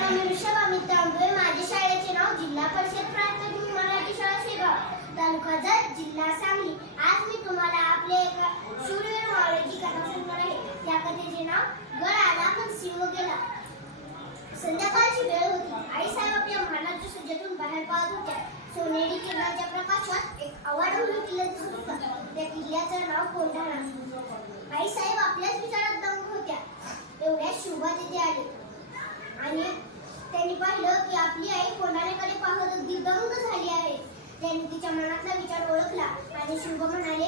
नाव अमित तांबे माझ्या शाळेचे नाव जिल्हा परिषद प्राथमिक मराठी शाळा शेगाव तालुका जत जिल्हा सांगली. आज मी तुम्हाला आपले एका शूरवीर मावळ्याची कथा सांगणार आहे. या कथेचे नाव गड आला पण सिंह गेला. संध्याकाळची वेळ होती. आई साहेब आपल्या महाराष्ट्र सज्जेतून बाहेर पाहत होत्या. सोनेरी किरणाच्या प्रकाशात एक अवाढव्य किल्ला दिसत होता. त्या किल्ल्याचं नाव कोंढाणा. आई साहेब आपल्याच विचारात दंग होत्या एवढ्या शुभा तिथे आले आणि त्यांनी पाहिलं की आपली आई कोणाकडे पाहत अगदी दंग झाली आहे. त्यांनी तिच्या मनातला विचार ओळखला आणि शुभ म्हणाले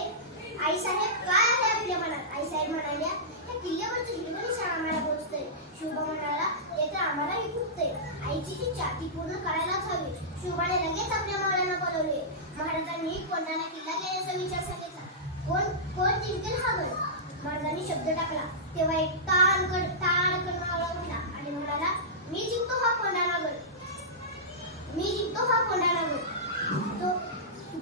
आई साहेब काय आहे आपल्या मनात? आई साहेब म्हणाल्या त्या किल्ल्यावरचं हिरवं निशाण आम्हाला पोचतंय शुभ म्हणाला ते तर आम्हालाही फुटतंय आईची इच्छा ती पूर्ण करायलाच हवी शुभाने लगेच आपल्या मुलांना बोलवले. महाराजांनी कोणाला किल्ला घेण्याचा विचार सांगितला? कोण कोण जिंकेल हा गड? महाराजांनी शब्द टाकला. तेव्हा एक ताडकड ताडकड ताण मावळा उठला आणि म्हणाला मी जिंकतो हा कोंढाणा गड मी जिंकतो हा कोंढाणा गड तो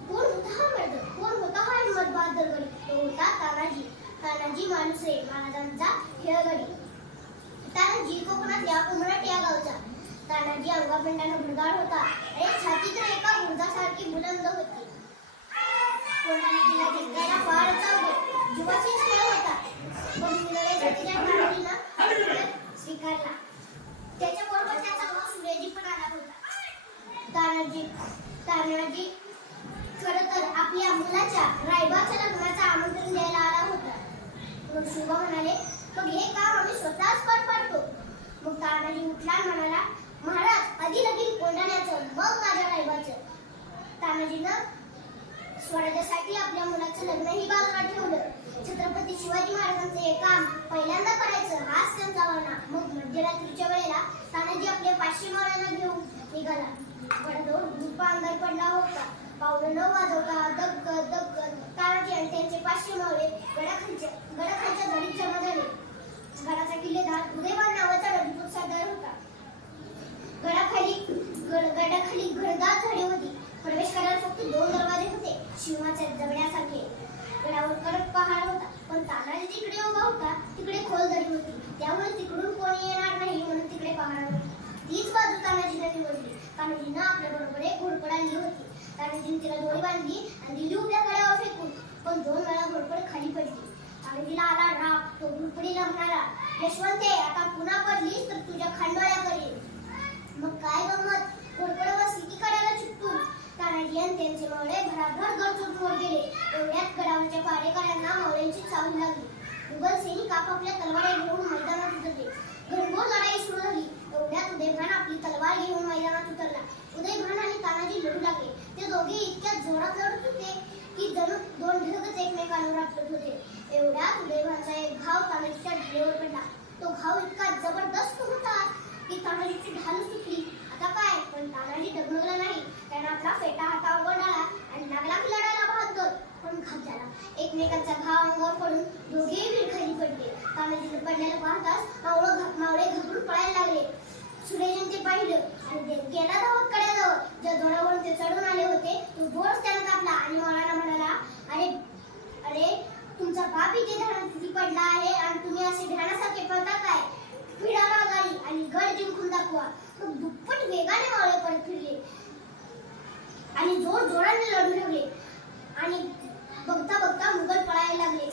कोण होता हा मर्द? कोण होता हा हिम्मत बहादर गडी? तो होता तानाजी. तानाजी माणुसरे महाराजांचा खेळगडी. तानाजी कोकणातल्या उमरट या गावचा. तानाजी अंगापिंडाने भुरगाळ होता. आणि छातीत एका गुर्जासारखी बुलंद होती. कोणाने तिला जिंकायला फार चालतो जीवाशीच खेळ होता पण मिळवले जातीच्या तानाजीनं स्वीकारला त्याच्याबरोबर त्याचा भाऊ सुरेजी पण आला होता तानाजी तानाजी खरं तर आपल्या मुलाच्या रायबाच्या लग्नाचं आमंत्रण द्यायला आला होता. मग शुभ म्हणाले मग हे काम आम्ही स्वतःच पार पाडतो मग तानाजी उठला म्हणाला महाराज आधी लगीन कोंडाण्याचं मग माझ्या रायबाचं. तानाजीनं स्वराज्यासाठी आपल्या मुलाचं लग्नही बाजूला ठेवलं. छत्रपती शिवाजी महाराजांचं हे काम पहिल्यांदा करायचं हाच त्यांचा वारणा मग मध्यरात्रीच्या वेळेला तानाजी आपले पाचशे मावळ्यांना घेऊन निघाला. पडदो धुपा अंधार पडला होता. पावलं न वाजवता आणि गडाखालच्या गडाखालच्या जमा झाले गडाचा किल्लेदार नावाचा रजपूत सरदार होता. गडाखाली गडाखाली घरदार झाडे होती प्रवेश करायला फक्त दोन दरवाजे होते. जगण्यासारखे गडावर कडक पहाड होता. पण तानाजी उभा होता. तिकडे खोल दरी होती. त्यामुळे तिकडून कोणी येणार नाही म्हणून तिकडे पहाड होती. तीच बाजू तानाजीने निवडली तानाजीनं आपल्या बरोबर एक घोडपड आणली होती. तानाजीने तिला दोरी बांधली आणि दिली उभ्या कड्यावर फेकून. पण दोन वेळा घोडपड खाली पडली. आणि तिला आला राग तो घोडपडीला म्हणाला यशवंते आता पुन्हा पडलीस तर तुझ्या खांडोळ्या करील मग काय गमत? घोडपड बसली की कड्याला चिपटून तानाजी आणि त्यांचे मावळे भराभर गडचूट मोड गेले. एवढ्यात गडावरच्या पाडेकऱ्यांना मावळ्यांची चाहूल लागली. मुघल सैनिक आपापल्या तलवारी घेऊन मैदानात उतरले. घनघोर लढाई सुरू झाली. एवढ्यात उदयभान आपली तलवार घेऊन मैदानात उतरला. उदयभान आणि तानाजी लढू लागले. ते दोघे इतक्या जोरात लढत होते की जणू दोन ढगच एकमेकांवर होते. एवढ्यात उदयभानचा एक घाव तानाजीच्या ढालीवर पडला. तो घाव इतका जबरदस्त होता की तानाजीची ढाल सुटली. आता काय? पण तानाजी डगमगला नाही. त्याने आपला फेटा हातावर वळाला आणि लागला की लढायला बहादर पण घात झाला. एकमेकांचा घाव अंगावर पडून दोघेही विरखाली पडले. तानाजीने पडलेला पाहताच मावळं मावळे घाबरून पळायला लागले. सुरेजन ते पाहिलं आणि ते गेला धावत कड्याजवळ ज्या जोरावरून ते चढून आले होते तो जोरच त्यानं कापला आणि मावळाला म्हणाला अरे अरे तुमचा बाप इथे ध्यानात पडला आहे आणि तुम्ही असे ध्यानासारखे पळता काय फिरावा गाडी आणि गड जिंकून मग दुप्पट वेगाने मावळे परत फिरले. आणि जोर जोराने लढू लागले. आणि बघता बघता मुघल पळायला लागले.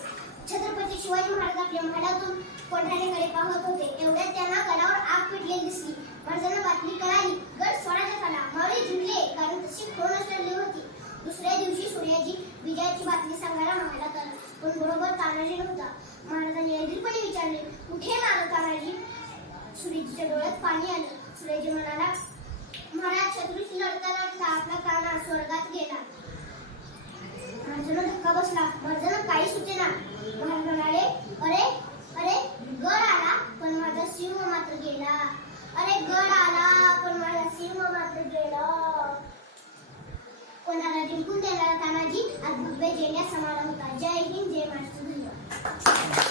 छत्रपती शिवाजी महाराज आपल्या महालातून कोंढाण्याकडे पाहत होते. एवढ्यात त्यांना गडावर आग पेटलेली दिसली. महाराजांना बातमी कळाली. गड स्वराज्यात आला. मावळे जिंकले कारण तशी खोणच असलेली होती. दुसऱ्या दिवशी सूर्याजी विजयाची बातमी सांगायला महालात आला. पण बरोबर तानाजी नव्हता. महाराजांनी अधीरपणे विचारले कुठे नाना तानाजी? सूर्यजीच्या डोळ्यात पाणी आलं. सुरेजी म्हणाला म्हणा शत्रूशी लढता लढता आपला प्राण स्वर्गात गेला. महाराजांना धक्का बसला. महाराजांना काही सुचेना. महाराज म्हणाले अरे अरे गड आला पण माझा सिंह मात्र गेला. अरे गड आला पण माझा सिंह मात्र गेला. कोणाला जिंकून देणारा? तानाजी आज भव्य जेण्या समारंभ. होता जय हिंद जय महाराष्ट्र. धन्यवाद